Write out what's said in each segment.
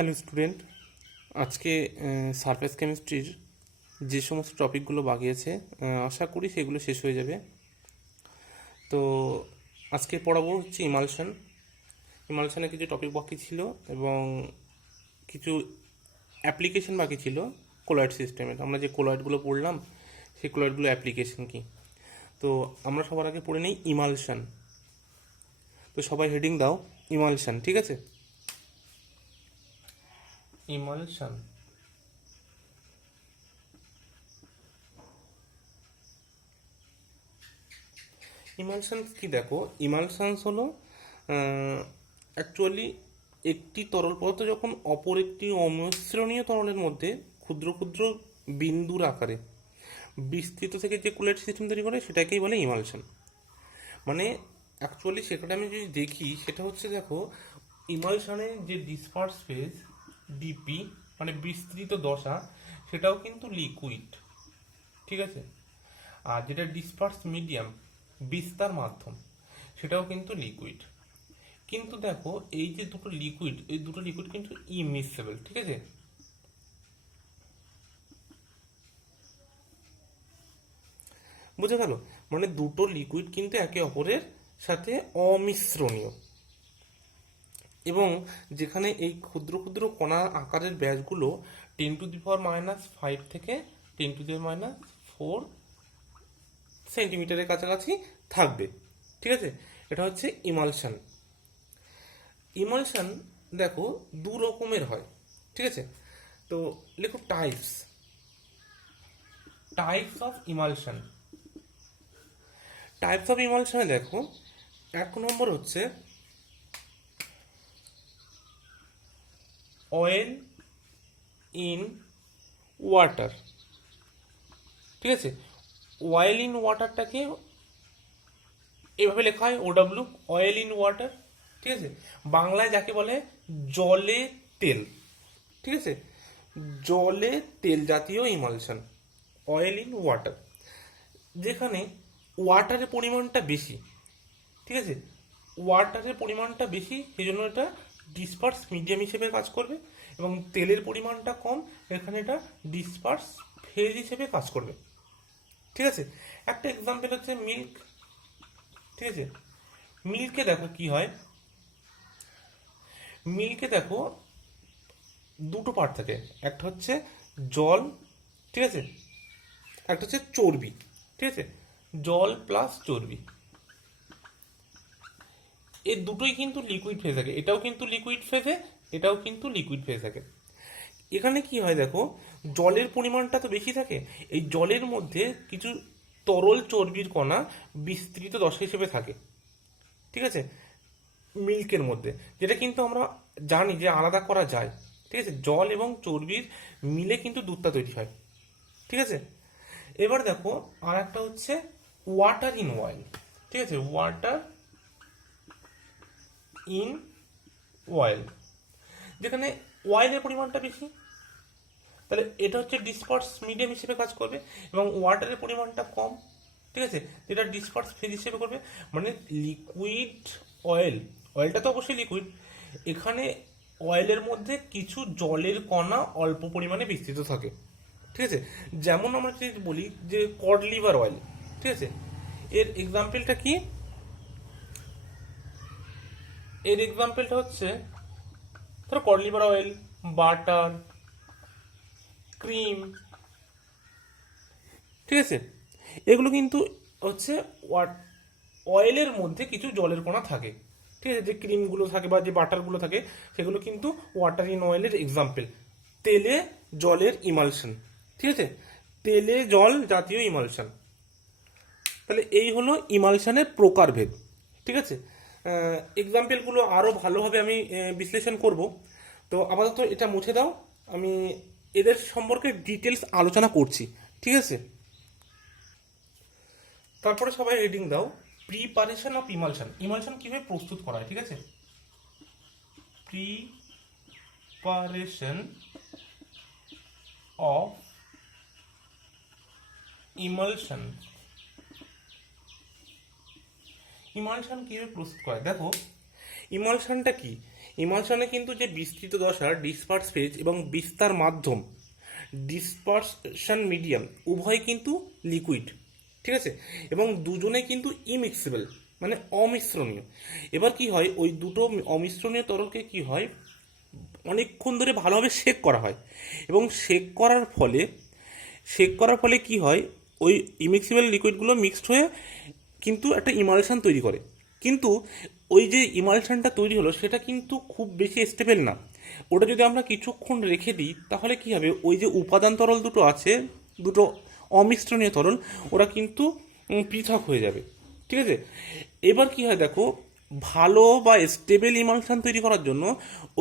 Hello student, আজকে surface কেমিস্ট্রির যে সমস্ত টপিকগুলো বাকি আছে আশা করি সেগুলো শেষ হয়ে যাবে। তো আজকে পড়াবো হচ্ছে ইমালশানে কিছু টপিক বাকি ছিল এবং কিছু অ্যাপ্লিকেশন বাকি ছিল কোলয়েড সিস্টেমের। আমরা যে কোলয়েডগুলো পড়লাম সেই কোলয়েডগুলো অ্যাপ্লিকেশন কি। তো আমরা সবার আগে পড়ে নিই ইমালশান। তো সবাই হেডিং দাও ইমালশান, ঠিক আছে? ইমালশান ইমালশনস কি দেখো, ইমালশনস হলো অ্যাকচুয়ালি একটি তরল পদার্থ যখন অপর একটি অমিশ্রণীয় তরলের মধ্যে ক্ষুদ্র ক্ষুদ্র বিন্দুর আকারে বিস্তৃত থেকে যে কুলেট সিস্টেম তৈরি করে সেটাকেই বলে ইমালশন। মানে অ্যাকচুয়ালি সেখানে আমি যদি দেখি সেটা হচ্ছে, দেখো, ইমালশনের যে ডিসপার্স ফেজ ডিপি মানে বিস্তৃত দশা সেটাও কিন্তু লিকুইড, ঠিক আছে? আর যেটা ডিসপার্স মিডিয়াম বিস্তার মাধ্যম সেটাও কিন্তু লিকুইড। কিন্তু দেখো এই যে দুটো লিকুইড কিন্তু ইমিসেবল, ঠিক আছে? বুঝে গেল? মানে দুটো লিকুইড কিন্তু একে অপরের সাথে অমিশ্রণীয়, এবং যেখানে এই ক্ষুদ্র ক্ষুদ্র কণা আকারের ব্যাসগুলো 10⁻⁵ থেকে 10⁻⁴ সেন্টিমিটারের কাছাকাছি থাকবে, ঠিক আছে? এটা হচ্ছে ইমালশন। ইমালশন দেখো দু রকমের হয়, ঠিক আছে? তো লেখো types types of emulsion. Types of ইমালশনে দেখো, এক নম্বর হচ্ছে অয়েল ইন ওয়াটার, ঠিক আছে? অয়েল ইন ওয়াটারটাকে এভাবে লেখা হয় OW, অয়েল ইন ওয়াটার, ঠিক আছে? বাংলায় যাকে বলে জলে তেল, ঠিক আছে? জলে তেল জাতীয় ইমালশন অয়েল ইন ওয়াটার। যেখানে ওয়াটারের পরিমাণটা বেশি, ঠিক আছে? ওয়াটারের পরিমাণটা বেশি, সেই জন্য এটা ডিসপার্স মিডিয়াম হিসেবে কাজ করবে, এবং তেলের পরিমাণটা কম, এখানে এটা ডিসপার্স ফেজ হিসেবে কাজ করবে, ঠিক আছে? একটা এক্সাম্পল হচ্ছে মিল্ক, ঠিক আছে? মিল্কে দেখো কি হয়, মিল্কে দেখো দুটো পার্ট থাকে, একটা হচ্ছে জল, ঠিক আছে? একটা হচ্ছে চর্বি, ঠিক আছে? জল প্লাস চর্বি, এই দুটোই কিন্তু লিকুইড ফেজ থাকে, এটাও কিন্তু লিকুইড ফেজে, এটাও কিন্তু লিকুইড ফেজ থাকে। এখানে কি হয় দেখো, জলের পরিমাণটা তো বেশি থাকে, এই জলের মধ্যে কিছু তরল চর্বির কণা বিস্তৃত দশা হিসেবে থাকে, ঠিক আছে? মিল্কের মধ্যে, যেটা কিন্তু আমরা জানি যে আলাদা করা যায়, ঠিক আছে? জল এবং চর্বির মিলে কিন্তু দুধটা তৈরি হয়, ঠিক আছে? এবার দেখো আর একটা হচ্ছে ওয়াটার ইন অয়েল, ঠিক আছে? ওয়াটার ইন অয়েল, যেখানে অয়েলের পরিমাণটা বেশি, তাহলে এটা হচ্ছে ডিসপার্স মিডিয়াম হিসেবে কাজ করবে, এবং ওয়াটারের পরিমাণটা কম, ঠিক আছে? যেটা ডিসপার্স ফেজ হিসেবে করবে। মানে লিকুইড অয়েল, অয়েলটা তো অবশ্যই লিকুইড, এখানে অয়েলের মধ্যে কিছু জলের কণা অল্প পরিমাণে বিস্তৃত থাকে, ঠিক আছে? যেমন আমরা যদি বলি যে কড লিভার অয়েল, ঠিক আছে? এর এক্সাম্পলটা কি? এর এক্সাম্পলটা হচ্ছে ধরো cod liver oil, butter, cream, ঠিক আছে? এগুলো কিন্তু হচ্ছে অয়েলের মধ্যে কিছু জলের কণা থাকে, ঠিক আছে? যে ক্রিমগুলো থাকে বা যে বাটারগুলো থাকে সেগুলো কিন্তু ওয়াটার ইন অয়েলের এক্সাম্পল। তেলে জলের ইমালশন, ঠিক আছে? তেলে জল জাতীয় ইমালশন। তাহলে এই হলো ইমালশনের প্রকারভেদ, ঠিক আছে? এক্সাম্পলগুলো আরও ভালোভাবে আমি বিশ্লেষণ করব। তো আপাতত এটা মুছে দাও, আমি এদের সম্পর্কে ডিটেলস আলোচনা করছি, ঠিক আছে? তারপরে সবাই হেডিং দাও প্রিপারেশন অফ ইমালশন। ইমালশন কিভাবে প্রস্তুত করা হয়, ঠিক আছে? Preparation of emulsion. ইমালশন কিভাবে প্রস্তুত করা হয় দেখো, ইমালশনটা কি? ইমালশনে কিন্তু যে বিস্তৃত দশা, ডিসপার্স ফেজ এবং বিস্তার মাধ্যম, ডিসপারশন মিডিয়াম উভয় কিন্তু লিকুইড, ঠিক আছে, এবং দুজনে কিন্তু ইমিক্সিবল মানে অমিশ্রণীয়। এবার কি হয়, ওই দুটো অমিশ্রণীয় তরলকে কি হয় অনেকক্ষণ ধরে ভালোভাবে সেক করা হয়, এবং সেক করার ফলে কি হয়, ওই ইমিক্সিবল লিকুইডগুলো মিক্সড হয়ে কিন্তু একটা ইমালশন তৈরি করে। কিন্তু ওই যে ইমালশনটা তৈরি হলো সেটা কিন্তু খুব বেশি স্টেবল না। ওটা যদি আমরা কিছুক্ষণ রেখে দিই তাহলে কি হবে, ওই যে উপাদান তরল দুটো আছে, দুটো অমিশ্রণীয় তরল, ওরা কিন্তু পৃথক হয়ে যাবে, ঠিক আছে। এবার কি হয় দেখো, ভালো বা স্টেবল ইমালশন তৈরি করার জন্য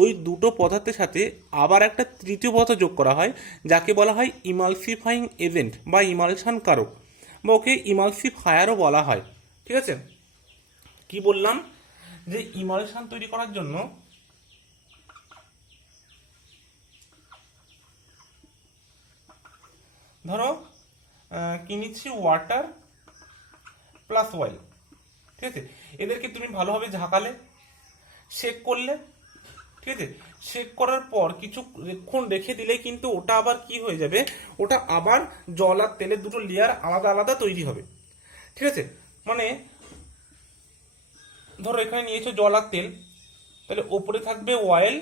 ওই দুটো পদার্থের সাথে আবার একটা তৃতীয় পদার্থ যোগ করা হয়, যাকে বলা হয় ইমালসিফাইং এজেন্ট বা ইমালশন কারক, বা ওকে ইমালসিফায়ারও বলা হয়, ঠিক আছে। কি বললাম, যে ইমালশন তৈরি করার জন্য ধরো কি নিচ্ছি, ওয়াটার প্লাস অয়েল, ঠিক আছে। এদেরকে তুমি ভালোভাবে ঝাঁকালে, সেক করলে, ঠিক আছে। সেক করার পর কিছুক্ষণ রেখে দিলে কিন্তু ওটা আবার কি হয়ে যাবে, ওটা আবার জল আর তেলের দুটো লেয়ার আলাদা আলাদা তৈরি হবে, ঠিক আছে। মানে ধরো এখানে নিয়েছো জল আর তেল, তাহলে ওপরে থাকবে অয়েল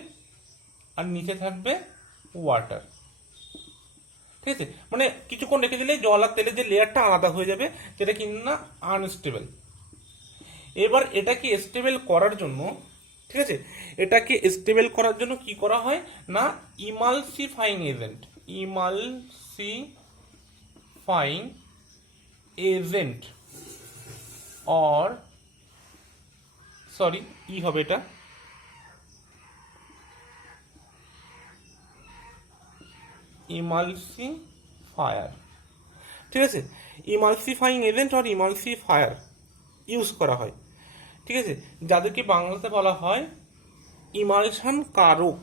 আর নিচে থাকবে ওয়াটার, ঠিক আছে। মানে কিছুক্ষণ রেখে দিলে জল আর তেলের যে লেয়ারটা আলাদা হয়ে যাবে, যেটা কিন্তু না আনস্টেবল। এবার এটাকে স্টেবল করার জন্য, ঠিক আছে, এটাকে স্টেবল করার জন্য কি করা হয় না, emulsifying agent, emulsifying agent or sorry ই হবে এটা, ইমালসিফায়ার, ঠিক আছে। Emulsifying agent or emulsifier use করা হয়, ঠিক আছে, যাদেরকে বাংলাতে বলা হয় ইমালশন কারক,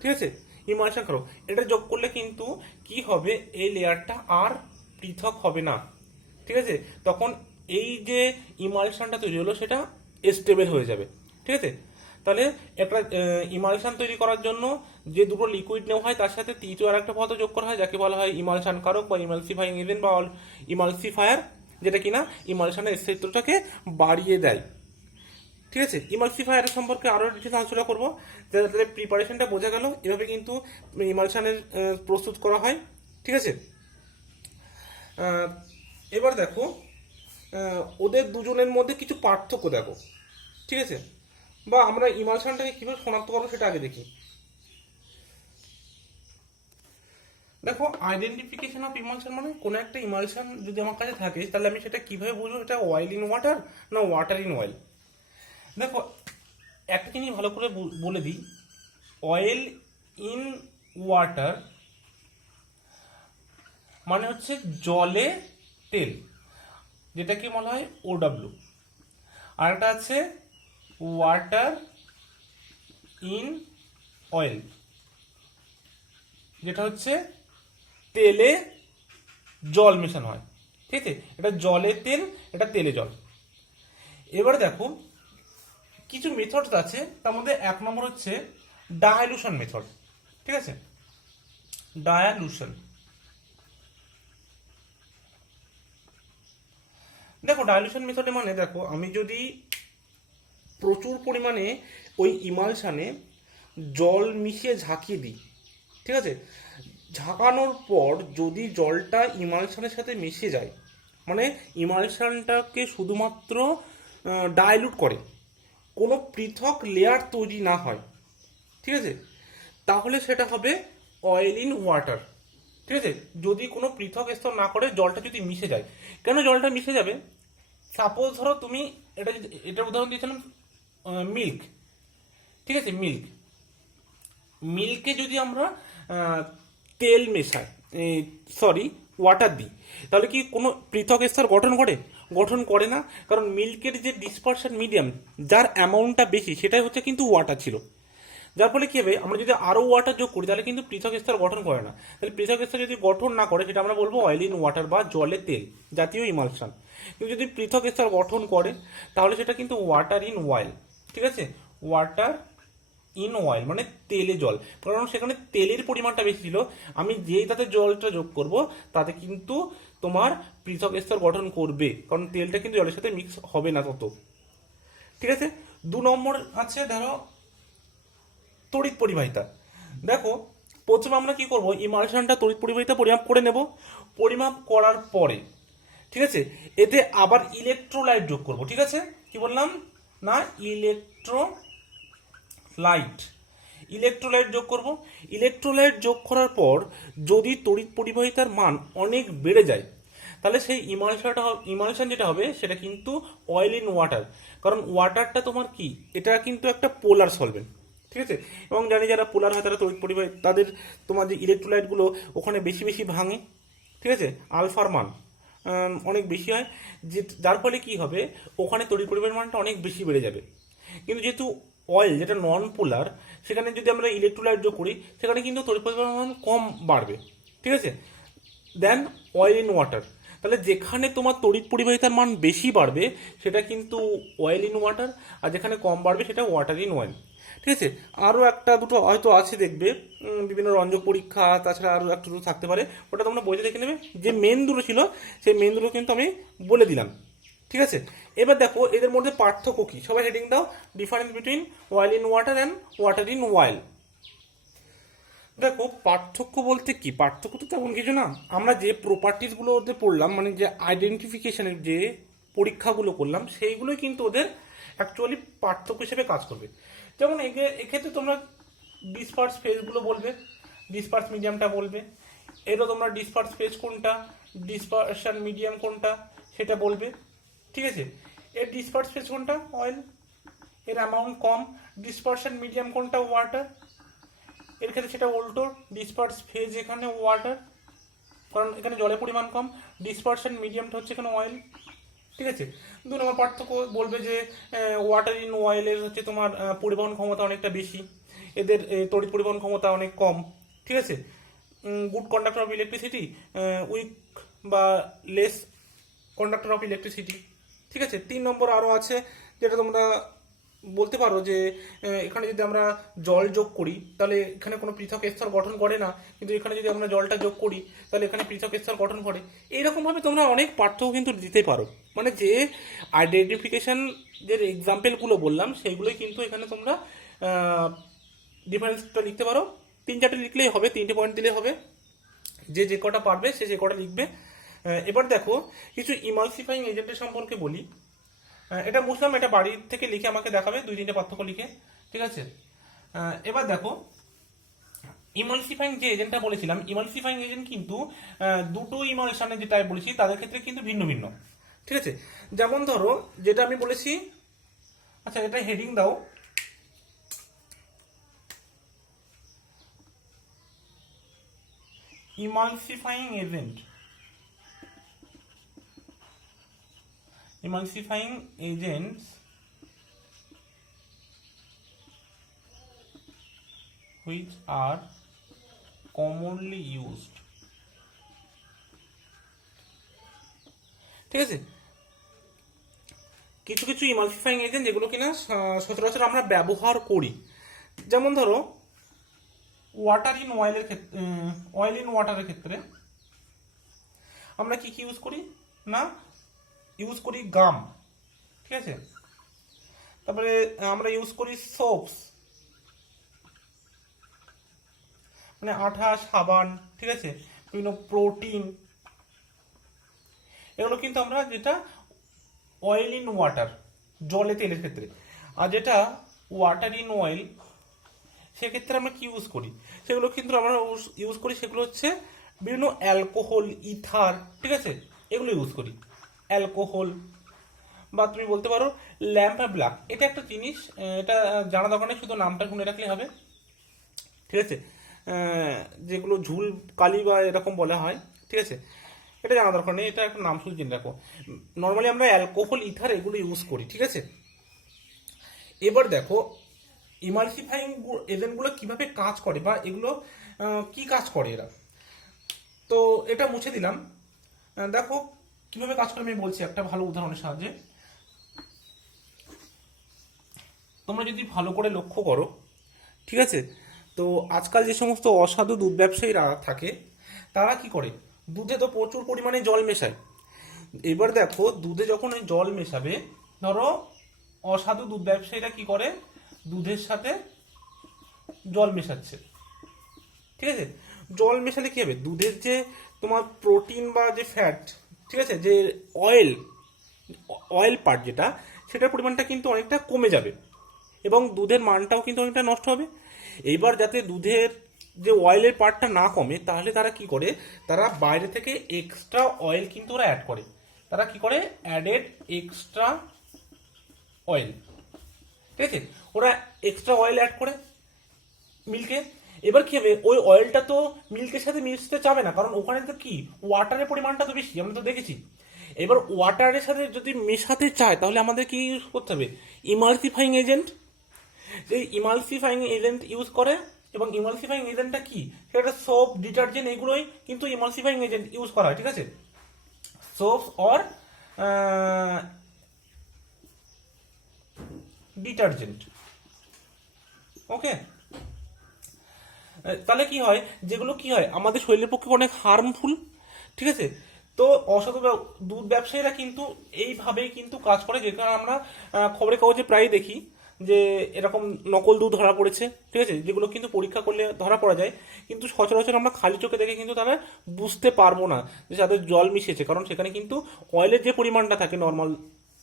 ঠিক আছে। ইমালশন কারক, এটা যোগ করলে কিন্তু কি হবে, এই লেয়ারটা আর পৃথক হবে না, ঠিক আছে। তখন এই যে ইমালশনটা তৈরি হলো সেটা স্টেবল হয়ে যাবে, ঠিক আছে। তাহলে একটা ইমালশন তৈরি করার জন্য যে দুটো লিকুইড নেওয়া হয় তার সাথে তৃতীয় আর একটা পদার্থ যোগ করা হয়, যাকে বলা হয় ইমালশন কারক বা ইমালসিফাইং এজেন্ট বা ইমালসিফায়ার, যেটা কিনা ইমালশনের স্থায়িত্বটাকে বাড়িয়ে দেয়, ঠিক আছে। ইমালসিফায়ার সম্পর্কে আরও ডিটেলস আলোচনা করবো, যাতে প্রিপারেশনটা বোঝা গেল। এভাবে কিন্তু ইমালশনের প্রস্তুত করা হয়, ঠিক আছে। এবার দেখো, ওদের দুজনের মধ্যে কিছু পার্থক্য দেখো, ঠিক আছে, বা আমরা ইমালশনটাকে কীভাবে শনাক্ত করবো সেটা আগে দেখি। দেখো, আইডেন্টিফিকেশন অফ ইমালশন মানে কোনো একটা ইমালশন যদি আমার কাছে থাকে তাহলে আমি সেটা কিভাবে বুঝবো এটা অয়েল ইন ওয়াটার না ওয়াটার ইন অয়েল। দেখো, একটা জিনিস ভালো করে বলে দিই, অয়েল ইন ওয়াটার মানে হচ্ছে জলে তেল, যেটাকে বলা হয় OW। আর একটা আছে ওয়াটার ইন অয়েল, যেটা হচ্ছে তেলে জল মেশানো হয়, ঠিক আছে। এটা জলে তেল, এটা তেলে জল। এবার দেখো, কিছু মেথড আছে, তার মধ্যে এক নম্বর হচ্ছে ডায়ালুশন মেথড, ঠিক আছে। ডায়ালুশন, দেখো ডায়ালুশন মেথডে মানে দেখো, আমি যদি প্রচুর পরিমাণে ওই ইমালশানে জল মিশিয়ে ঝাঁকিয়ে দিই, ঠিক আছে, ঝাঁকানোর পর যদি জলটা ইমালশনের সাথে মিশে যায়, মানে ইমালশনটাকে শুধুমাত্র ডাইলুট করে, কোনো পৃথক লেয়ার তৈরি না হয়, ঠিক আছে, তাহলে সেটা হবে অয়েল ইন ওয়াটার, ঠিক আছে। যদি কোনো পৃথক স্তর না করে জলটা যদি মিশে যায়, কেন জলটা মিশে যাবে, সাপোজ ধরো তুমি এটার উদাহরণ দিয়েছিলাম মিল্ক, ঠিক আছে। মিল্কে যদি আমরা তেল মেশাই, সরি ওয়াটার দিই, তাহলে কি কোনো পৃথক স্তর গঠন করে না, কারণ মিল্কের যে ডিসপারশন মিডিয়াম, যার অ্যামাউন্টটা বেশি সেটাই হচ্ছে কিন্তু ওয়াটার ছিল। যার ফলে কি হবে, আমরা যদি আরও ওয়াটার যোগ করি তাহলে কিন্তু পৃথক স্তর গঠন করে না। তাহলে পৃথক স্তর যদি গঠন না করে সেটা আমরা বলবো অয়েল ইন ওয়াটার বা জলে তেল জাতীয় ইমালশন। কিন্তু যদি পৃথক স্তর গঠন করে তাহলে সেটা কিন্তু ওয়াটার ইন অয়েল, ঠিক আছে, ওয়াটার ইন অয়েল মানে তেলে জল, কারণ সেখানে তেলের পরিমাণটা বেশি ছিল। আমি যেই তাতে জলটা যোগ করব তাতে কিন্তু তোমার পৃথক স্তর গঠন করবে, কারণ তেলটা কিন্তু জলের সাথে মিক্স হবে না তত। ঠিক আছে, 2 নম্বর আছে ধরো তড়িৎ পরিবাহিতা। দেখো প্রথমে আমরা কি করব, ইমালশনটা তড়িৎ পরিবাহিতা পরিমাপ করে নেব। পরিমাপ করার পরে ঠিক আছে এতে আবার ইলেকট্রোলাইট যোগ করব। ঠিক আছে, কি বললাম না, ইলেকট্রোলাইট যোগ করব। ইলেকট্রোলাইট যোগ করার পর যদি তড়িৎ পরিবাহিতার মান অনেক বেড়ে যায়, তাহলে সেই ইমালশন যেটা হবে সেটা কিন্তু অয়েল ইন ওয়াটার, কারণ ওয়াটারটা তোমার কি, এটা কিন্তু একটা পোলার সলভেন্ট। ঠিক আছে, এবং জানি যারা পোলার হয় তারা তড়িৎ পরিবাহিতা, তাদের তোমার যে ইলেকট্রোলাইটগুলো ওখানে বেশি বেশি ভাঙে। ঠিক আছে, আলফার মান অনেক বেশি হয়, যে যার ফলে কি হবে, ওখানে তড়িৎ পরিবাহীর মানটা অনেক বেশি বেড়ে যাবে। কিন্তু যেহেতু অয়েল যেটা নন পোলার, সেখানে যদি আমরা ইলেকট্রোলাইট যোগ করি সেখানে কিন্তু তড়িৎ পরিবাহীর মান কম বাড়বে। ঠিক আছে, দেন অয়েল ইন ওয়াটার, তাহলে যেখানে তোমার তড়িৎ পরিবাহিতার মান বেশি বাড়বে সেটা কিন্তু অয়েল ইন ওয়াটার, আর যেখানে কম বাড়বে সেটা ওয়াটার ইন অয়েল। ঠিক আছে, আরও একটা দুটো হয়তো আছে দেখবে, বিভিন্ন রঞ্জক পরীক্ষা, তাছাড়া আরও একটা দুটো থাকতে পারে, ওটা তোমরা বইতে দেখে নেবে। যে মেন দুটো ছিল সেই মেন দুটো কিন্তু আমি বলে দিলাম। ঠিক আছে, এবার দেখো এদের মধ্যে পার্থক্য কি, সবাই হেডিং দাও, difference between oil in water and water in oil. দেখো পার্থক্য বলতে কি, পার্থক্য তো তেমন কিছু না, আমরা যে প্রপার্টিসগুলো ওদের পড়লাম, মানে যে আইডেন্টিফিকেশনের যে পরীক্ষাগুলো করলাম, সেইগুলোই কিন্তু ওদের অ্যাকচুয়ালি পার্থক্য হিসেবে কাজ করবে। যেমন এক্ষেত্রে তোমরা ডিসপার্স ফেজগুলো বলবে, ডিসপার্স মিডিয়ামটা বলবে, এরও তোমরা ডিসপার্স ফেজ কোনটা, ডিসপারশন মিডিয়াম কোনটা সেটা বলবে। ঠিক আছে, এর ডিসপার্স ফেজ কোনটা, অয়েল, এর অ্যামাউন্ট কম, ডিসপারশন মিডিয়াম কোনটা, ওয়াটার, এর ক্ষেত্রে সেটা উল্টো, ডিসপার্স ফেজ এখানে ওয়াটার, কারণ এখানে জলের পরিমাণ কম, ডিসপারশন মিডিয়ামটা হচ্ছে এখানে অয়েল। ঠিক আছে, 2 নম্বর পার্থক্য বলবে যে ওয়াটার ইন অয়েলের হচ্ছে তোমার পরিবহন ক্ষমতা অনেকটা বেশি, এদের তড়িৎ পরিবহন ক্ষমতা অনেক কম। ঠিক আছে, good conductor of electricity, weak বা লেস কন্ডাক্টর অফ ইলেকট্রিসিটি। ঠিক আছে, 3 নম্বর আরও আছে যেটা তোমরা বলতে পারো যে এখানে যদি আমরা জল যোগ করি তাহলে এখানে কোনো পৃথক স্তর গঠন করে না, কিন্তু এখানে যদি আমরা জলটা যোগ করি তাহলে এখানে পৃথক স্তর গঠন করে। এইরকমভাবে তোমরা অনেক পার্থক্য কিন্তু দিতে পারো, মানে যে আইডেন্টিফিকেশন যে এক্সাম্পলগুলো বললাম সেইগুলোই কিন্তু এখানে তোমরা ডিফারেন্সটা লিখতে পারো। 3-4টে লিখলেই হবে, 3টে পয়েন্ট দিলে হবে, যে যে কটা পারবে সে যে কটা লিখবে। এবার দেখো কিছু ইমালসিফাইং এজেন্টের সম্পর্কে বলি। এটা বুঝলাম, এটা বাড়ির থেকে লিখে আমাকে দেখাবে 2-3টে পার্থক্য লিখে। ঠিক আছে, এবার দেখো ইমালসিফাইং যে এজেন্টটা বলেছিলাম, ইমালসিফাইং এজেন্ট কিন্তু দুটো ইমালশনের যেটা বলেছি তাদের ক্ষেত্রে কিন্তু ভিন্ন ভিন্ন। ঠিক আছে, যেমন ধরো যেটা আমি বলেছি, আচ্ছা এটা হেডিং দাও, emulsifying agent, emulsifying agents which are commonly used। ঠিক আছে, কিছু কিছু ইমালসিফাইং এজেন্ট যেগুলো কিনা সচরাচর আমরা ব্যবহার করি, যেমন ধরো ওয়াটার ইন অয়েলের ক্ষেত্রে, অয়েল ইন ওয়াটারের ক্ষেত্রে আমরা কি কি ইউজ করি না, ইউজ করি গাম। ঠিক আছে, তারপরে আমরা ইউজ করি সোপস, মানে আঠা, সাবান। ঠিক আছে, বিভিন্ন প্রোটিন, এগুলো কিন্তু আমরা যেটা অয়েল ইন ওয়াটার, জলে তেলের ক্ষেত্রে, আর যেটা ওয়াটার ইন অয়েল সেক্ষেত্রে আমরা কি ইউজ করি, সেগুলো কিন্তু আমরা ইউজ করি, সেগুলো হচ্ছে বিভিন্ন অ্যালকোহল, ইথার। ঠিক আছে, এগুলো ইউজ করি, অ্যালকোহল, বা তুমি বলতে পারো ল্যাম্প ব্ল্যাক। এটা একটা জিনিস, এটা জানা দরকার নেই, শুধু নামটা শুনে রাখলে হবে। ঠিক আছে, যেগুলো ঝুল কালি বা এরকম বলা হয়। ঠিক আছে, এটা জানা দরকার নেই, এটা একটা নাম শুধু জেনে রাখো। নর্মালি আমরা অ্যালকোহল, ইথার এগুলো ইউজ করি। ঠিক আছে, এবার দেখো ইমালসিফাইং এজেন্টগুলো কিভাবে কাজ করে বা এগুলো কি কাজ করে এরা। তো এটা মুছে দিলাম, দেখো কিভাবে কাজ করে আমি বলছি একটা ভালো উদাহরণের সাহায্যে। তোমরা যদি ভালো করে লক্ষ্য করো ঠিক আছে। তো আজকাল যে সমস্ত অসাধু দুধ ব্যবসায়ীরা থাকে তারা কি করে, দুধে তো প্রচুর পরিমাণে জল মেশায়। এবার দেখো দুধে যখন ওই জল মেশাবে, ধরো অসাধু দুধ ব্যবসায়ীরা কি করে, দুধের সাথে জল মেশাচ্ছে, ঠিক আছে। জল মেশালে কি হবে, দুধের যে তোমার প্রোটিন বা যে ফ্যাট, ঠিক আছে, যে অয়েল অয়েল পার্ট যেটা, সেটার পরিমাণটা কিন্তু অনেকটা কমে যাবে এবং দুধের মানটাও কিন্তু অনেকটা নষ্ট হবে। এইবার যাতে দুধের যে অয়েলের পার্টটা না কমে, তাহলে তারা কি করে, তারা বাইরে থেকে এক্সট্রা অয়েল কিন্তু ওরা অ্যাড করে। তারা কি করে, অ্যাডেড এক্সট্রা অয়েল, ঠিক আছে, ওরা এক্সট্রা অয়েল অ্যাড করে মিল্কে। এবার কি হবে, ওই অয়েলটা তো মিল্কের সাথে মিশতে চাবে না, কারণ ওখানে তো কি ওয়াটারের পরিমাণটা তো বেশি, আমরা তো দেখেছি। এবার ওয়াটারের সাথে যদি মেশাতে চায় তাহলে আমাদের কি ইউজ করতে হবে, ইমালসিফাইং এজেন্ট। এই ইমালসিফাইং এজেন্ট ইউজ করে, এবং ইমালসিফাইং এজেন্টটা কি, সেটা সোপ, ডিটারজেন্ট, এগুলোই কিন্তু ইমালসিফাইং এজেন্ট ইউজ করা হয়, ঠিক আছে। সোপস অর ডিটারজেন্ট, ওকে। তাহলে কি হয়, যেগুলো কি হয় আমাদের শরীরের পক্ষে অনেক হার্মফুল, ঠিক আছে। তো অসাধু দুধ ব্যবসায়ীরা কিন্তু এইভাবেই কিন্তু কাজ করে, যেখানে আমরা খবরের কাগজে প্রায় দেখি যে এরকম নকল দুধ ধরা পড়েছে, ঠিক আছে, যেগুলো কিন্তু পরীক্ষা করলে ধরা পড়া যায়, কিন্তু সচরাচর আমরা খালি চোখে দেখে কিন্তু তারা বুঝতে পারবো না যে তাদের জল মিশেছে, কারণ সেখানে কিন্তু অয়েলের যে পরিমাণটা থাকে নর্মাল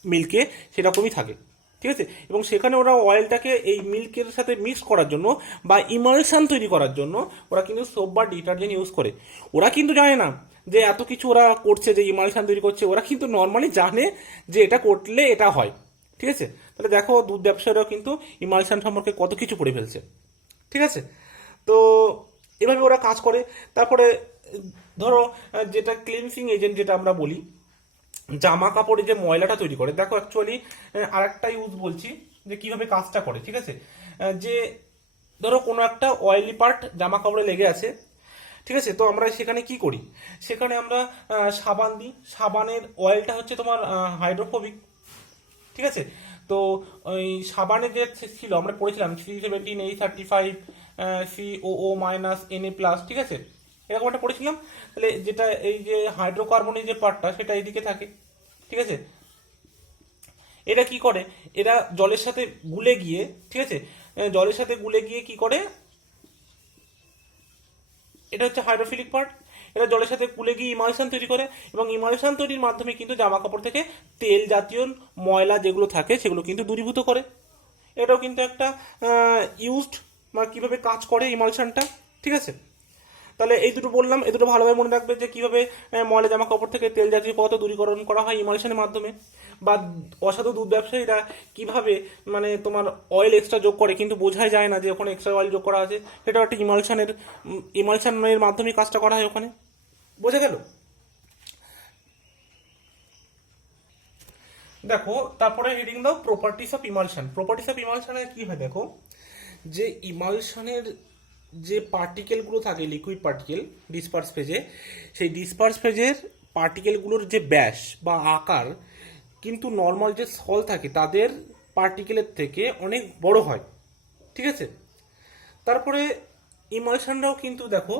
মিল্কে সেরকমই থাকে, ঠিক আছে। এবং সেখানে ওরা অয়েলটাকে এই মিল্কের সাথে মিক্স করার জন্য বা ইমালশন তৈরি করার জন্য ওরা কিন্তু সোপ বা ডিটারজেন্ট ইউজ করে। ওরা কিন্তু জানে না যে এত কিছু ওরা করছে, যে ইমালশন তৈরি করছে, ওরা কিন্তু নর্মালি জানে যে এটা করলে এটা হয়, ঠিক আছে। তাহলে দেখো দুধ ব্যবসায়ীরাও কিন্তু ইমালশন সম্পর্কে কত কিছু পড়ে ফেলছে, ঠিক আছে। তো এভাবে ওরা কাজ করে। তারপরে ধরো যেটা ক্লিনসিং এজেন্ট যেটা আমরা বলি, জামা কাপড়ে যে ময়লাটা তৈরি করে, দেখো অ্যাকচুয়ালি আরেকটা ইউজ বলছি যে কিভাবে কাজটা করে, ঠিক আছে। যে ধরো কোনো একটা অয়েলি পার্ট জামা কাপড়ে লেগে আছে, ঠিক আছে, তো আমরা সেখানে কি করি, সেখানে আমরা সাবান দিই। সাবানের অয়েলটা হচ্ছে তোমার হাইড্রোফোবিক, ঠিক আছে। তো ওই সাবানের যে ছিল আমরা পড়েছিলাম C17H35 COO-Na+, ঠিক আছে, এরকম একটা পড়েছিলাম। তাহলে যেটা এই যে হাইড্রোকার্বনের যে পার্টটা সেটা এইদিকে থাকে, ঠিক আছে। এরা কি করে, এরা জলের সাথে গুলে গিয়ে, ঠিক আছে, জলের সাথে গুলে গিয়ে কি করে, এটা হচ্ছে হাইড্রোফিলিক পার্ট। এরা জলের সাথে গুলে গিয়ে ইমালশন তৈরি করে, এবং ইমালশন তৈরির মাধ্যমে কিন্তু জামা কাপড় থেকে তেল জাতীয় ময়লা যেগুলো থাকে সেগুলো কিন্তু দূরীভূত করে। এটাও কিন্তু একটা ইউজড, মানে কিভাবে কাজ করে ইমালশনটা, ঠিক আছে। তাহলে এই দুটো বললাম, এই দুটো ভালোভাবে মনে রাখবে যে কিভাবে ময়লা জামা কাপড় থেকে তেল জাতীয় পদার্থ দূরীকরণ করা হয় ইমালশনের মাধ্যমে, বা অসাধু দুধ ব্যবসায়ীরা কিভাবে মানে তোমার অয়েল এক্সট্রা যোগ করে কিন্তু বোঝাই যায় না যে ওখানে এক্সট্রা অয়েল যোগ করা আছে, সেটা একটা ইমালশনের মাধ্যমে কাজটা করা হয় ওখানে, বোঝা গেল। দেখো তারপরে হেডিং দাও properties of emulsion. Properties of ইমালশনের কি হয়, দেখো যে ইমালশনের যে পার্টিকেলগুলো থাকে, লিকুইড পার্টিকেল ডিসপার্স ফেজে, সেই ডিসপার্স ফেজের পার্টিকেলগুলোর যে ব্যাস বা আকার কিন্তু নর্মাল যে সল থাকে তাদের পার্টিকেলের থেকে অনেক বড় হয়, ঠিক আছে। তারপরে ইমালশনরাও কিন্তু দেখো,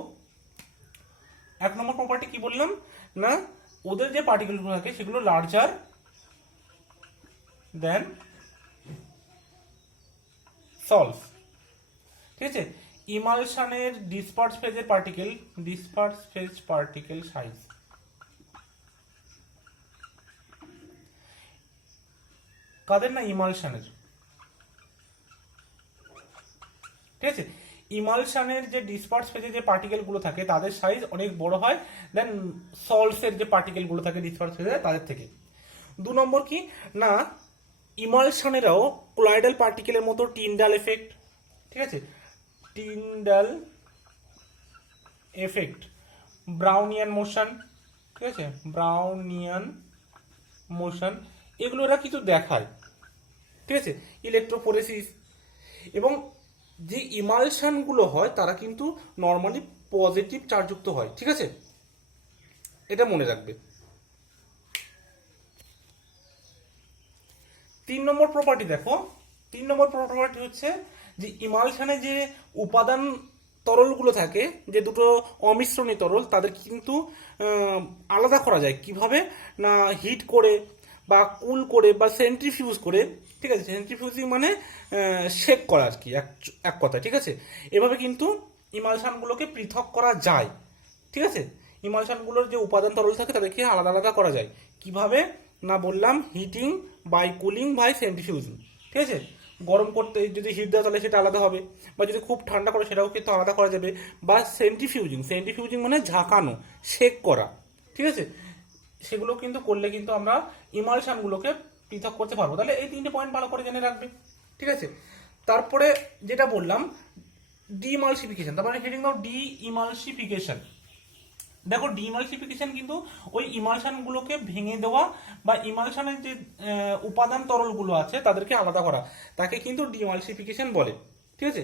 এক নম্বর প্রপার্টি কি বললাম না, ওদের যে পার্টিকেলগুলো থাকে সেগুলো লার্জার দেন সলস, ঠিক আছে। ইমালশনের ডিসপার্স ফেজের particle, disperse phase particle size, কাদের না, ইমালশনের, ঠিক আছে। ইমালশনের যে ডিসপার্স ফেজে যে পার্টিকেল গুলো থাকে তাদের সাইজ অনেক বড় হয় দেন সল্টসের যে পার্টিকেল গুলো থাকে ডিসপার্স ফেজে তাদের থেকে। দু নম্বর কি না, ইমালশনেরাও কোলয়েডাল পার্টিকেলের মতো টিন্ডাল এফেক্ট, ঠিক আছে, টিন্ডাল এফেক্ট, ব্রাউনিয়ান মোশন, ঠিক আছে, ব্রাউনিয়ান মোশন, এগুলো এরা কিছু দেখায়, ঠিক আছে, ইলেকট্রোফোরেসিস। এবং যে ইমালশনগুলো হয় তারা কিন্তু নর্মালি পজিটিভ চার্জযুক্ত হয়, ঠিক আছে, এটা মনে রাখবে। 3 নম্বর প্রপার্টি দেখো, 3 নম্বর প্রপার্টি হচ্ছে যে ইমালশানে যে উপাদান তরলগুলো থাকে, যে দুটো অমিশ্রণী তরল, তাদের কিন্তু আলাদা করা যায় কিভাবে না, হিট করে বা কুল করে বা সেন্ট্রিফিউজ করে। ঠিক আছে, সেন্ট্রিফিউজিং মানে শেক করা আর কি, এক কথা। ঠিক আছে, এভাবে কিন্তু ইমালশানগুলোকে পৃথক করা যায়। ঠিক আছে, ইমালশানগুলোর যে উপাদান তরল থাকে তাদেরকে আলাদা আলাদা করা যায় কিভাবে না, বললাম হিটিং বাই কুলিং বাই সেন্ট্রিফিউজিং। ঠিক আছে, গরম করতে যদি হিট দেওয়া তাহলে সেটা আলাদা হবে, বা যদি খুব ঠান্ডা করে সেটাও কিন্তু আলাদা করা যাবে। বা সেন্ট্রিফিউজিং, সেন্ট্রিফিউজিং মানে ঝাঁকানো, শেক করা। ঠিক আছে, সেগুলো কিন্তু করলে কিন্তু আমরা ইমালশানগুলোকে পৃথক করতে পারবো। তাহলে এই তিনটে পয়েন্ট ভালো করে জেনে রাখবে। ঠিক আছে, তারপরে যেটা বললাম ডিমালসিফিকেশন, তারপরে হেডিং দাও ডি ইমালসিফিকেশন। দেখো ডিমালসিফিকেশন কিন্তু ওই ইমালশানগুলোকে ভেঙে দেওয়া বা ইমালশানের যে উপাদান তরলগুলো আছে তাদেরকে আলাদা করা, তাকে কিন্তু ডিমালসিফিকেশন বলে। ঠিক আছে,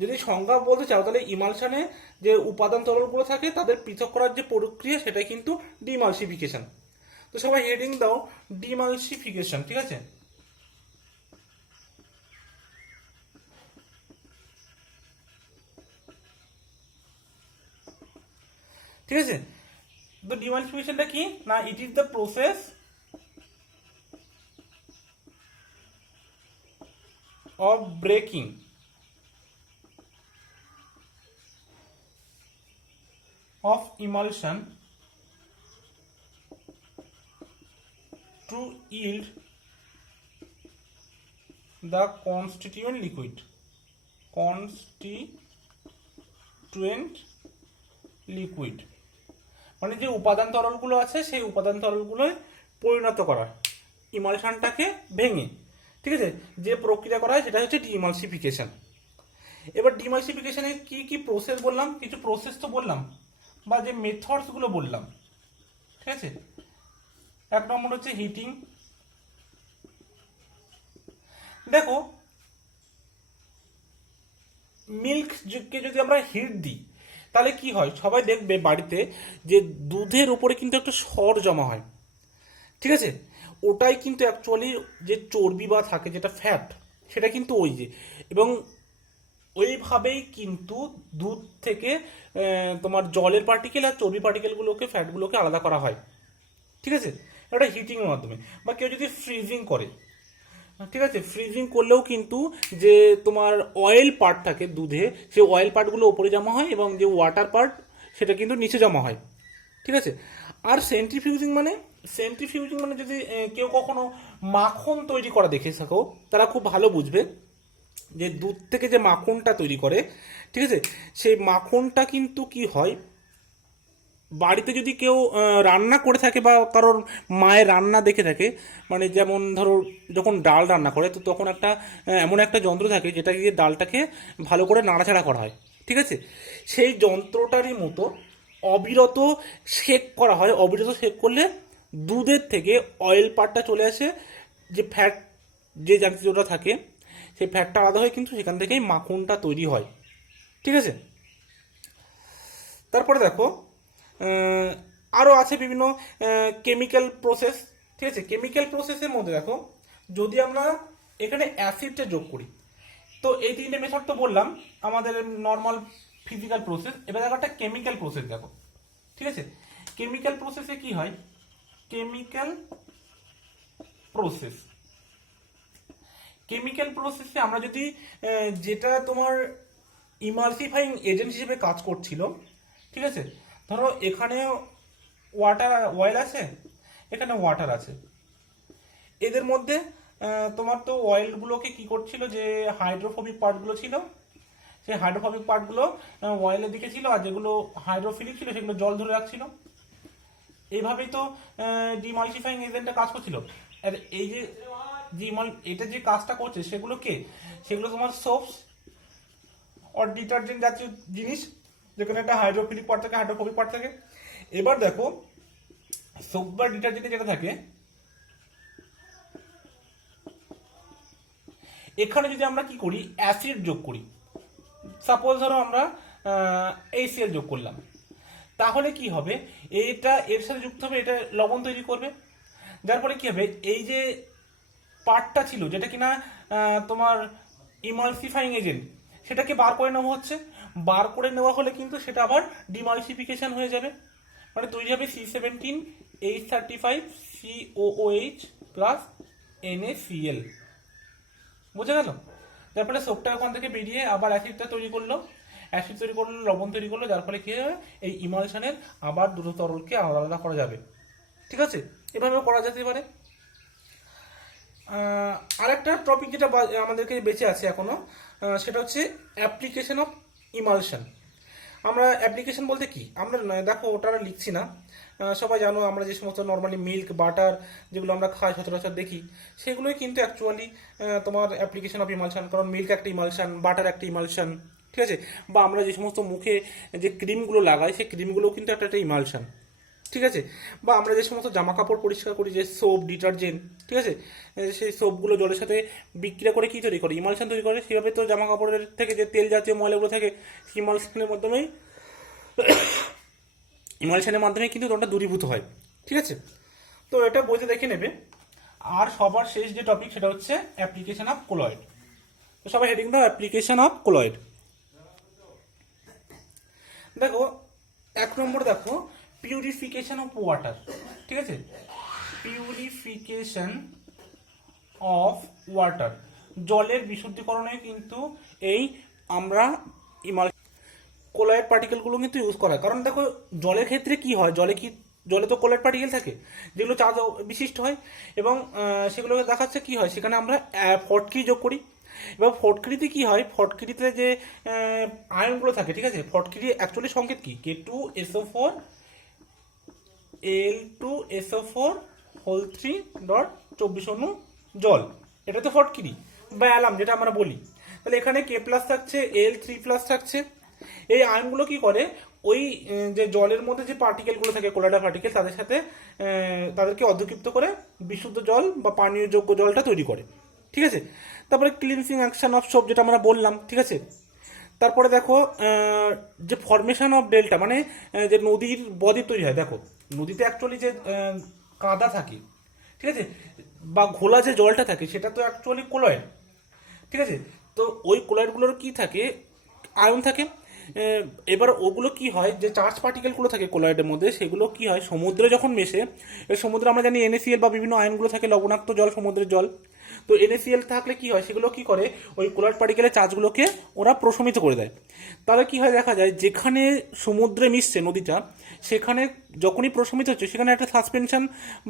যদি সংজ্ঞা বলতে চাও তাহলে ইমালশানে যে উপাদান তরলগুলো থাকে তাদের পৃথক করার যে প্রক্রিয়া সেটাই কিন্তু ডিমালসিফিকেশন। তো সবাই হেডিং দাও ডিমালসিফিকেশন। ঠিক আছে, ঠিক আছে, তো ডিমালসিফিকেশনটা কি না, it is the process of breaking of emulsion to yield the constituent liquid, মানে যে উপাদান তরলগুলো আছে সেই উপাদান তরলগুলোয় পরিণত করা ইমালশনটাকে ভেঙে। ঠিক আছে, যে প্রক্রিয়া করা হয় সেটা হচ্ছে ডিমালসিফিকেশন। এবার ডিমালসিফিকেশনের কি কি প্রসেস বললাম, কিছু প্রসেস তো বললাম বা যে মেথডস গুলো বললাম। ঠিক আছে, এক নম্বর হচ্ছে হিটিং। দেখো মিল্ককে যদি আমরা হিট দিই তাহলে কি হয়, সবাই দেখবে বাড়িতে যে দুধের উপরে কিন্তু একটা সর জমা হয়। ঠিক আছে, ওটাই কিন্তু অ্যাকচুয়ালি যে চর্বি বা থাকে যেটা ফ্যাট, সেটা কিন্তু ওই যে, এবং ওইভাবেই কিন্তু দুধ থেকে তোমার জলের পার্টিকেল আর চর্বি পার্টিকেলগুলোকে, ফ্যাটগুলোকে আলাদা করা হয়। ঠিক আছে, এটা হিটিংয়ের মাধ্যমে। বা কেউ যদি ফ্রিজিং করে, ঠিক আছে, ফ্রিজিং করলেও কিন্তু যে তোমার অয়েল পার্ট থাকে দুধে, সেই অয়েল পার্টগুলো ওপরে জমা হয় এবং যে ওয়াটার পার্ট সেটা কিন্তু নিচে জমা হয়। ঠিক আছে, আর সেন্ট্রিফিউজিং মানে যদি কেউ কখনো মাখন তৈরি করা দেখে থাকো তারা খুব ভালো বুঝবে যে দুধ থেকে যে মাখনটা তৈরি করে, ঠিক আছে, সেই মাখনটা কিন্তু কি হয়, বাড়িতে যদি কেউ রান্না করে থাকে বা কারোর মায়ের রান্না দেখে থাকে, মানে যেমন ধরো যখন ডাল রান্না করে তো তখন একটা এমন একটা যন্ত্র থাকে যেটা দিয়ে ডালটাকে ভালো করে নাড়াচাড়া করা হয়। ঠিক আছে, সেই যন্ত্রটারই মতো অবিরত সেক করা হয়। অবিরত সেক করলে দুধের থেকে অয়েল পার্টটা চলে আসে, যে ফ্যাট যে জাতীয়টা থাকে সেই ফ্যাটটা আলাদা হয়, কিন্তু সেখান থেকেই মাখনটা তৈরি হয়। ঠিক আছে, তারপরে দেখো আরও আছে বিভিন্ন কেমিক্যাল প্রসেস। ঠিক আছে, কেমিক্যাল প্রসেসের মধ্যে দেখো যদি আমরা এখানে অ্যাসিডটা যোগ করি, তো এই তিনটে মেথড তো বললাম আমাদের নর্মাল ফিজিক্যাল প্রসেস। এবার দেখো একটা কেমিক্যাল প্রসেস দেখো। ঠিক আছে, কেমিক্যাল প্রসেসে কি হয়, কেমিক্যাল প্রসেসে আমরা যদি যেটা তোমার ইমালসিফাইং এজেন্ট হিসেবে কাজ করছিল, ঠিক আছে, ধরো এখানে অয়েল আছে, এখানে ওয়াটার আছে, এদের মধ্যে তোমার তো অয়েলগুলোকে কি করছিল, যে হাইড্রোফোবিক পার্টগুলো ছিল সেই হাইড্রোফোবিক পার্টগুলো অয়েলের দিকে ছিল, আর যেগুলো হাইড্রোফিলিক ছিল সেগুলো জল ধরে রাখছিল। এইভাবেই তো ডিমালসিফাইং এজেন্টটা কাজ করছিল। আর এই যে এটা যে কাজটা করছে সেগুলো তোমার সোপস আর ডিটারজেন্ট জাতীয় জিনিস, যেখানে একটা হাইড্রোফিলিক পার্ট থাকে, হাইড্রোফোবিক পার্ট থাকে। এবার দেখো সোপ বা ডিটারজেন্টে যেটা থাকে, এখানে যদি আমরা কি করি, অ্যাসিড যোগ করি, সাপোজ ধরো আমরা HCl যোগ করলাম, তাহলে কি হবে, এটা এর সাথে যুক্ত হবে, এটা লবণ তৈরি করবে। যার ফলে কি হবে, এই যে পার্টটা ছিল যেটা কিনা তোমার ইমালসিফাইং এজেন্ট, সেটাকে বার করে নেওয়া হচ্ছে। বার করে নেওয়া হলে কিন্তু সেটা আবার ডিমালসিফিকেশন হয়ে যাবে, মানে তৈরি হবে C17H35 COOH প্লাস NaCl। বুঝে গেল? তারপরে সোপটা ওখান থেকে বেরিয়ে আবার অ্যাসিডটা তৈরি করলো, অ্যাসিড তৈরি করলো, লবণ তৈরি করলো, যার ফলে কি হবে, এই ইমালশনের আবার দুটো তরলকে আলাদা আলাদা করা যাবে। ঠিক আছে, এভাবে করা যেতে পারে। আরেকটা টপিক যেটা আমাদেরকে বেঁচে আছে এখনো, সেটা হচ্ছে অ্যাপ্লিকেশন অফ ইমালশন। আমরা অ্যাপ্লিকেশন বলতে কি, আমরা দেখো ওটা লিখছি না, সবাই জানো আমরা যে সমস্ত নর্মালি মিল্ক বাটার যেগুলো আমরা খাই সচরাচর দেখি, সেগুলোই কিন্তু অ্যাকচুয়ালি তোমার অ্যাপ্লিকেশন অফ ইমালশন। কারণ মিল্ক একটা ইমালশন, বাটার একটা ইমালশন, ঠিক আছে। বা আমরা যে সমস্ত মুখে যে ক্রিমগুলো লাগাই, সেই ক্রিমগুলোও কিন্তু একটা ইমালশন, ঠিক আছে। বা আমরা যে সমস্ত জামা কাপড় পরিষ্কার করি, যে সোপ, ডিটারজেন্ট, ঠিক আছে, সেই সোপগুলো জলের সাথে বিক্রিয়া করে কি তৈরি করে, ইমালশন তৈরি করে। সেভাবে তো জামা কাপড়ের থেকে যে তেল জাতীয় ময়লাগুলো থাকে, ইমালশনের মাধ্যমেই কিন্তু তোমরা দূরীভূত হয়, ঠিক আছে। তো এটা বইতে দেখে নেবে। আর সবার শেষ যে টপিক সেটা হচ্ছে অ্যাপ্লিকেশন অফ কোলয়েড। তো সবাই হেডিং দাও, অ্যাপ্লিকেশন অফ কোলয়েড। দেখো 1 নম্বর দেখো পিউরিফিকেশন অফ ওয়াটার, ঠিক আছে। পিউরিফিকেশন অফ ওয়াটার, জলের বিশুদ্ধীকরণে কিন্তু এই আমরা কোলয়েড পার্টিকেলগুলো কিন্তু ইউজ করা হয়। কারণ দেখো জলের ক্ষেত্রে কি হয়, জলে তো কোলয়েড পার্টিকেল থাকে যেগুলো চার্জ বিশিষ্ট হয়, এবং সেগুলোকে দেখাচ্ছে কি হয়, সেখানে আমরা ফটকিরি যোগ করি। এবং ফটকিরিতে কি হয়, ফটকিরিতে যে আয়নগুলো থাকে, ঠিক আছে, ফটকিরি অ্যাকচুয়ালি সংকেত কি, K2SO4 Al2SO4 হোল 3 ডট 24 অণু জল, এটা তো ফটকিরি বা অ্যালাম যেটা আমরা বলি। তাহলে এখানে K+ থাকছে, Al3+ থাকছে। এই আয়নগুলো কি করে, ওই যে জলের মধ্যে যে পার্টিকেলগুলো থাকে, কোলয়েড পার্টিকেল, তাদের সাথে তাদেরকে অর্ধক্ষিপ্ত করে বিশুদ্ধ জল বা পানীয় যোগ্য জলটা তৈরি করে, ঠিক আছে। তারপরে ক্লিনসিং অ্যাকশন অফ সোপ, যেটা আমরা বললাম, ঠিক আছে। তারপরে দেখো যে ফরমেশন অফ ডেল্টা, মানে যে নদীর বদ্বীপ তৈরি হয়। দেখো নদীতে অ্যাকচুয়ালি যে কাদা থাকে, ঠিক আছে, বা ঘোলা যে জলটা থাকে, সেটা তো অ্যাকচুয়ালি কোলয়েড, ঠিক আছে। তো ওই কোলয়েডগুলোর কি থাকে, আয়ন থাকে। এবার ওগুলো কি হয়, যে চার্জ পার্টিকেলগুলো থাকে কোলয়েডের মধ্যে, সেগুলো কি হয় সমুদ্রে যখন মেশে, সমুদ্রে আমরা জানি NaCl বা বিভিন্ন আয়নগুলো থাকে, লবণাক্ত জল, সমুদ্রের জল। তো NaCl থাকলে কি হয়, সেগুলো কি করে, ওই কোলয়েড পার্টিকেলের চার্জগুলোকে ওরা প্রশমিত করে দেয়। তাহলে কি হয়, দেখা যায় যেখানে সমুদ্রে মিশছে নদীটা, সেখানে যখনই প্রশমিত হচ্ছে, সেখানে একটা সাসপেনশন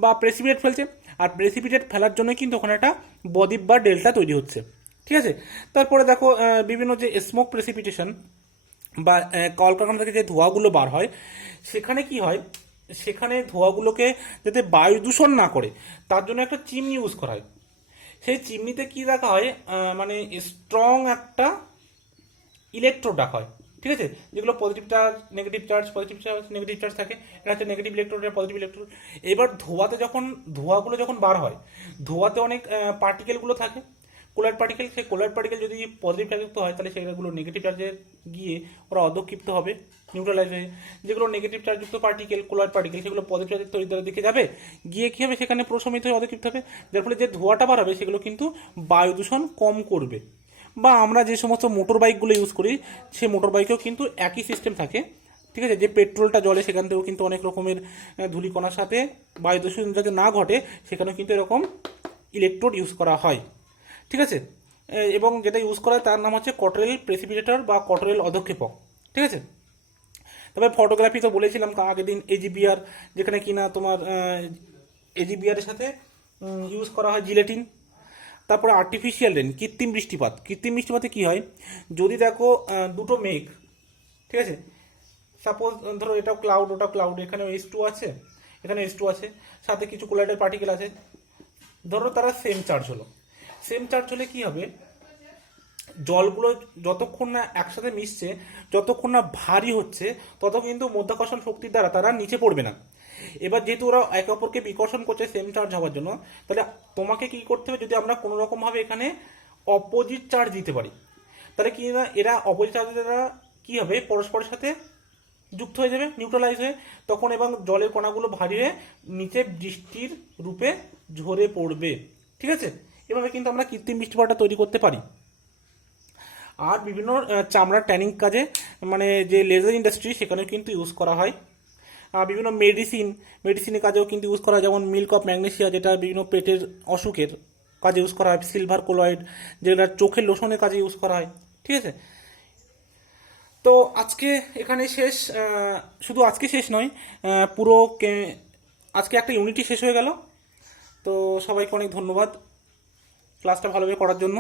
বা প্রেসিপিটেট ফেলছে, আর প্রেসিপিটেট ফেলার জন্য কিন্তু ওখানে একটা বদ্বীপ বা ডেল্টা তৈরি হচ্ছে, ঠিক আছে। তারপরে দেখো বিভিন্ন যে স্মোক প্রেসিপিটেশন বা কলকারখানা থেকে যে ধোঁয়াগুলো বার হয়, সেখানে কি হয়, সেখানে ধোঁয়াগুলোকে যাতে বায়ু দূষণ না করে, তার জন্য একটা চিমনি ইউজ করা হয়। সেই চিমনিতে কি রাখা হয়, মানে স্ট্রং একটা ইলেকট্রোড রাখা হয়, ঠিক আছে, যেগুলো positive charge, negative charge, positive charge, negative charge থাকে। এটা হচ্ছে নেগেটিভ ইলেকট্রোড, পজিটিভ ইলেকট্রোড। এবার ধোঁয়াগুলো যখন বার হয়, ধোঁয়াতে অনেক পার্টিকেলগুলো থাকে, কোলয়েড পার্টিকেল। সেই কোলয়েড পার্টিকেল যদি পজিটিভ চার্জযুক্ত হয়, তাহলে সেগুলো নেগেটিভ চার্জে গিয়ে ওরা অধক্ষিপ্ত হবে, নিউট্রালাইজ হয়ে। যেগুলো নেগেটিভ চার্জযুক্ত পার্টিকেল, কোলয়েড পার্টিকেল, সেগুলো পজিটিভ চার্জের তড়িৎদ্বারের দিকে যাবে, গিয়ে কী হবে, সেখানে প্রশমিত হয়ে অধক্ষিপ্ত হবে, যার ফলে যে ধোঁয়াটা বার হবে, সেগুলো কিন্তু বায়ু দূষণ কম করবে। বা আমরা যে সমস্ত মোটর বাইকগুলো ইউজ করি, সেই মোটর বাইকেও কিন্তু একই সিস্টেম থাকে, ঠিক আছে। যে পেট্রোলটা জ্বলে, সেখান থেকেও কিন্তু অনেক রকমের ধূলিকণার সাথে বায়ু দূষণ যাতে না ঘটে, সেখানেও কিন্তু এরকম ইলেকট্রোড ইউজ করা হয়, ঠিক আছে। এবং যেটা ইউজ করা হয় তার নাম হচ্ছে কটরেল প্রেসিপিটেটর বা কটরেল অধক্ষেপক, ঠিক আছে। তবে ফটোগ্রাফি তো বলেছিলাম আগের দিন, AGBR, যেখানে কিনা তোমার AGBR এর সাথে ইউজ করা হয় জিলেটিন। তারপরে আর্টিফিশিয়াল রেন, কৃত্রিম বৃষ্টিপাত। কৃত্রিম বৃষ্টিপাতে কি হয়, যদি দেখো দুটো মেঘ, ঠিক আছে, সাপোজ ধরো এটাও ক্লাউড, ওটাও ক্লাউড, এখানে H2 আছে, এখানে H2 আছে, সাথে কিছু কোলয়েডের পার্টিকেল আছে, ধরো তারা সেম চার্জ হলো। সেম চার্জ হলে কি হবে, জলগুলো যতক্ষণ না একসাথে মিশছে, যতক্ষণ না ভারী হচ্ছে, তত কিন্তু মধ্যাকর্ষণ শক্তির দ্বারা তারা নিচে পড়বে না। এবার যেহেতু ওরা একে অপরকে বিকর্ষণ করছে সেম চার্জ হওয়ার জন্য, তাহলে তোমাকে কি করতে হবে, যদি আমরা কোনো রকমভাবে এখানে অপোজিট চার্জ দিতে পারি, তাহলে কি না, এরা অপোজিট চার্জের দ্বারা কি হবে, পরস্পরের সাথে যুক্ত হয়ে যাবে, নিউট্রালাইজ হয়ে, তখন এবং জলের কণাগুলো ভারী হয়ে নিচে বৃষ্টির রূপে ঝরে পড়বে, ঠিক আছে। এভাবে কিন্তু আমরা কৃত্রিম বৃষ্টিপাতটা তৈরি করতে পারি। আর বিভিন্ন চামড়ার ট্যানিং কাজে, মানে যে লেজার ইন্ডাস্ট্রি সেখানেও কিন্তু ইউজ করা হয়। বিভিন্ন মেডিসিনের কাজেও কিন্তু ইউজ করা হয়, যেমন মিল্ক অফ ম্যাগনেসিয়া, যেটা বিভিন্ন পেটের অসুখের কাজে ইউজ করা হয়। সিলভার কোলয়েড, যেটা চোখের লোশনের কাজে ইউজ করা হয়। ঠিক আছে, তো আজকে এখানে শেষ। শুধু আজকে শেষ নয়, পুরো আজকে একটা ইউনিটই শেষ হয়ে গেল। তো সবাইকে অনেক ধন্যবাদ ক্লাসটা ভালোভাবে করার জন্য।